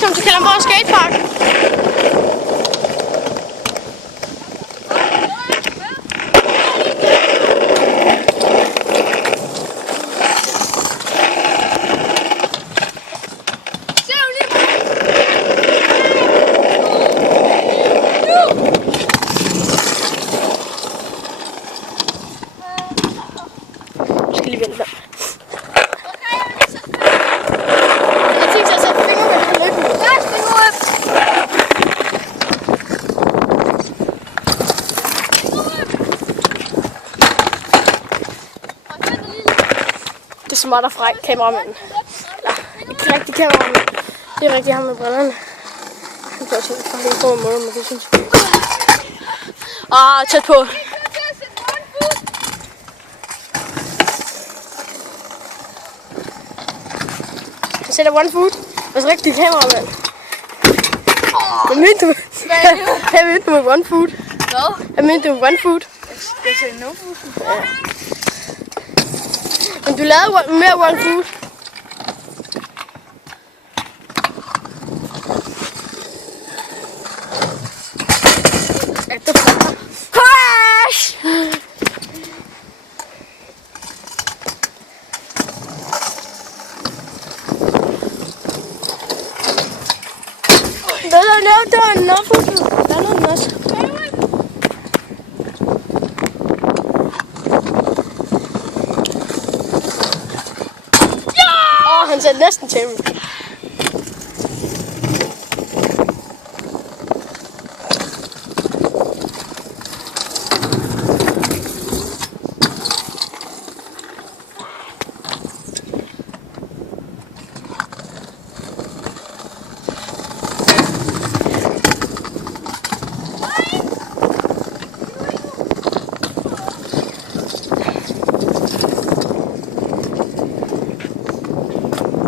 Velkommen til Kalundborg Skatepark. Jeg skal lige vente der. Det er smart og fræk kameramanden. Eller, ikke rigtig kameramanden. Det er rigtig ham med brillerne. Han kan også fra helt på en måde, men det synes jeg. Tæt på. Jeg sætter one foot. Det er rigtig kameramand. Hvad mente du? Hvad mente du med one foot? Hvad? Hvad mente du med one foot? Jeg sagde no foot. Ja. Men du lavede mere one foot. Crash! Der var en no-foot. Der er den også. Han satte næsten til mig.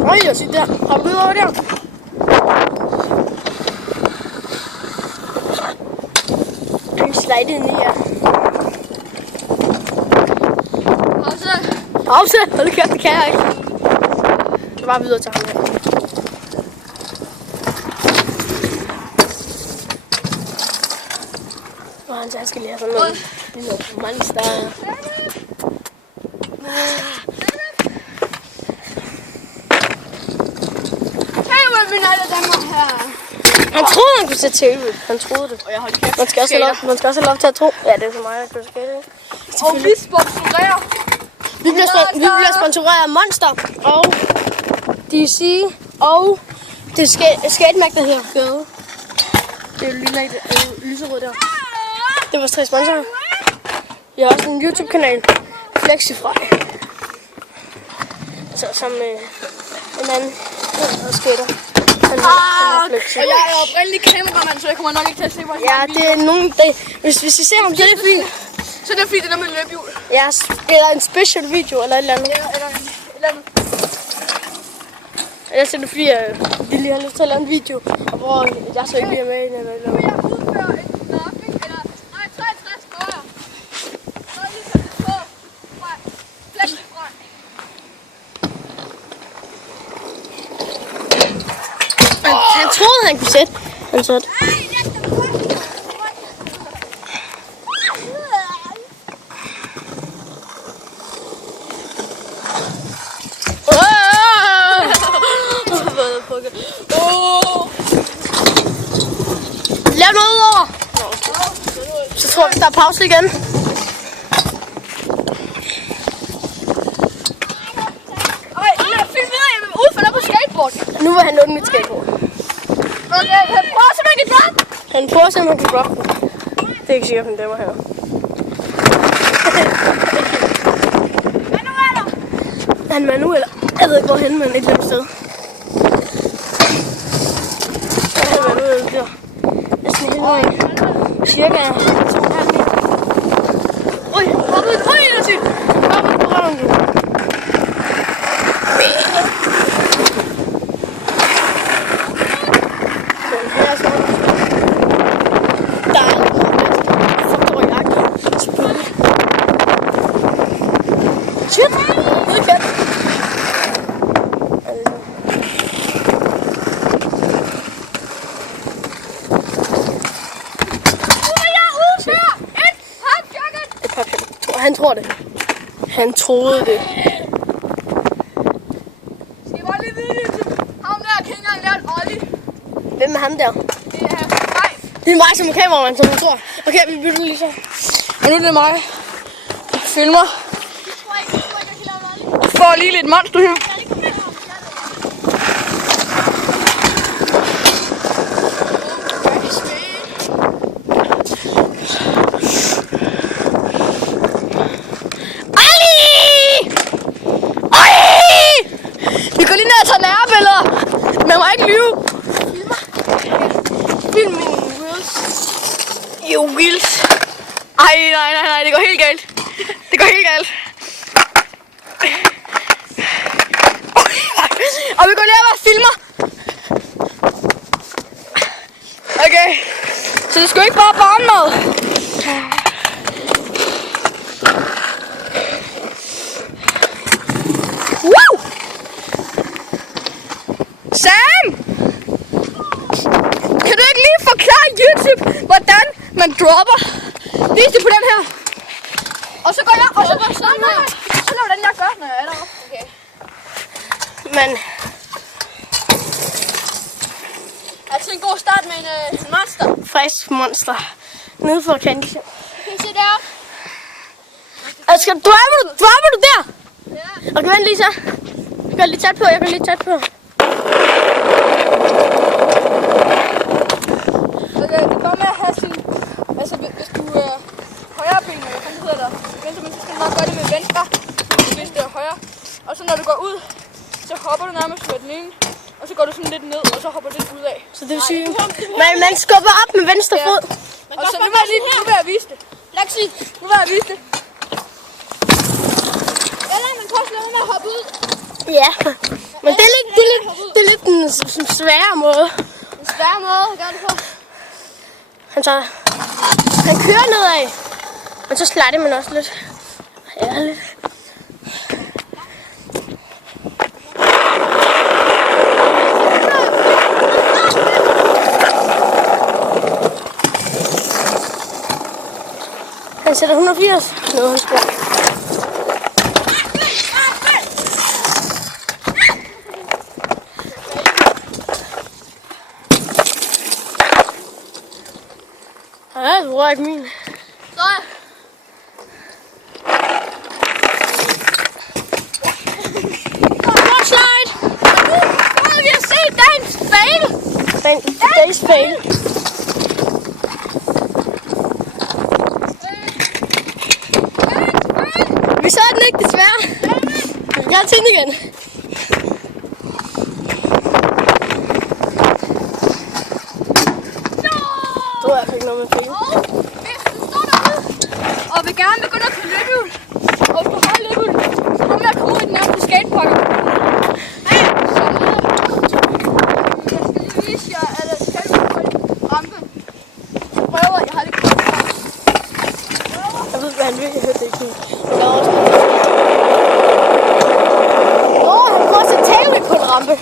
Oj, jeg siger der. Har du over der? Han slide ind i jer. Pause. Pause? Hold kæft, det kan jeg ikke. Så bare videre til ham her. Han skal lige have sådan noget monster. Han troede, han kunne sætte tv. Han troede det. Og jeg holdt kæft. Man skal også have lov til at tro. Ja, det er så meget, at kører skate, ikke? Og vi sponsorerer. Vi bliver sponsoreret af Monster og DC og det skatemærke, der hedder Gade. Det er jo lyserød der. Det er vores 3 sponsorer. Vi har også en YouTube-kanal, Flexify. Så sammen med en anden skater. Og jeg er oprindelig kameramand, så jeg kommer nok ikke til at se vores video. Ja, det er nogen dag. Hvis I ser ham, så er det fordi... Så det er fordi, det er noget med løbehjul. Ja, eller en special video eller et eller andet. Ja, eller andet. Ellers er det fordi, de lige har lyst til at lave en video, hvor jeg så ikke bliver med i den eller noget. Jeg udfører en snapping, eller... Nej, 63 højre. Så er lige sådan på. Flæk fra. Han troede, han kunne sætte. Han satte. Lav noget over. Så tror vi, der er pause igen. Nu vil han låne mit skateboard. Okay, han prøver at se, om han kan droppe. Han prøver at se, om han kan droppe den. Det er ikke sikkert, han dæmmer her. Manueller. Han manueller. Jeg ved ikke, hvorhen, men et eller andet sted. Han manueller der. Næsten hele vejen. Cirka 2,5 meter. Oj, prøv lige at se. Kom på røven. tror det. Han troede det. Skal I bare lige vide, ham der kan ikke engang lave en ollie. Hvem er ham der? Det er mig. Det er mig som er kameramand, som du tror. Okay, vi bytter lige så. Og nu er det mig, der filmer. Jeg får lige lidt monster her. Vi går lige ned og tager nærbilleder. Man må ikke lyve. Film min wheels. Jo, Wills. Ej, nej, det går helt galt. Det går helt galt. Og vi går ned og bare filmer. Okay. Så det skal ikke bare barnmad. Woo! Sam! Kan du ikke lige forklare YouTube, hvordan man dropper? Vis det på den her. Og så går jeg, og så går jeg sådan her. Så laver den, jeg gør, når jeg er deroppe. Okay. Men Jeg tænker en god start med en monster. frisk monster. Nede for kanten. Kan I se deroppe? Altså, dropper du der? Ja. Okay, vent lige så. Jeg kan lige tæt på, Okay, det går med at have sin... Altså, hvis du er højrebenet, eller hvad hedder det, venstre, men så skal du nok gøre det med venstre, hvis det er højre. Og så når du går ud, så hopper du nærmest med den ene, og så går du sådan lidt ned, og så hopper du lidt ud af. Så det vil sige, man skubber op med venstre fod. Og så nu vil jeg vise det. Nu vil jeg vise det. Eller man kan også lade med at hoppe ud. Ja, men det er lidt den svære måde. En svær måde at gøre det på. Han kører nedad, men så slider man også lidt. Ja, lidt. Han sætter 180. Noget han spurgte. Ja, det var ikke min. Så. Slide! Nu vi har set dagens fail. Dagens fail. Vi så den ikke, desværre. Jeg kan tænde igen. Det var jeg ikke noget med fail. Hvis du står derude og vil gerne begynde at køre løbehjul, og hvis du har løbehjul, så må jeg komme ud i den nærmeste skatepark. Jeg skal lige vise jer, at jeg skal på en rampe. Prøver, jeg har lidt prøvet det her. Jeg ved, hvad han vil. Jeg hørte det ikke. Der er også han kunne også tale lidt på en rampe.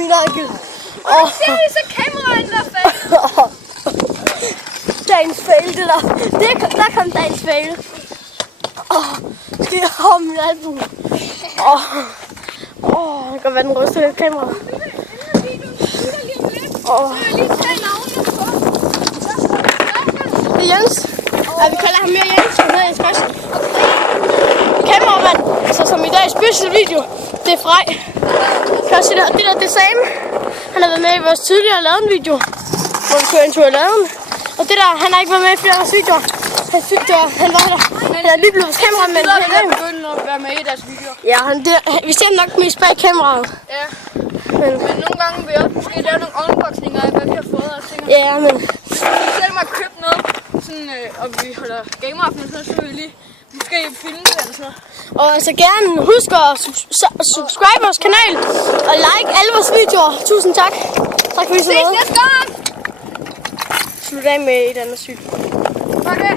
Min ankel. Og ser I så kameraen der falder? Dagens fail, det der. Der kom dagens fail. Skal jeg have min albue? Det kan være den ryster lidt kamera. Det er Jens. Ja, vi kalder ham mere Jens. Han hedder Jens Christian. Kameramand, altså som i dag special video, det er Frej. Kan også se det, og det der, det er Sam. Han har været med i vores tidligere lavet en video, hvor vi kører en tur i laden. Og det der, han har ikke været med i flere af vores videoer. Han var der. Han er lige blevet vores kameramand. Han er begyndt at være med i deres videoer. Ja, vi ser nok mest bag kameraet. Ja. Men nogle gange vil jeg også måske lave nogle unboxninger af, hvad vi har fået og ting. Ja, men Selv mig købt noget, sådan, og vi holder gameaften, så vil vi lige måske filme det eller sådan noget. og altså gerne husk at subscribe vores kanal og like alle vores videoer. Tusind tak. Tak for at I så med. Ses næste gang! Slut af med et andet sygt. Okay.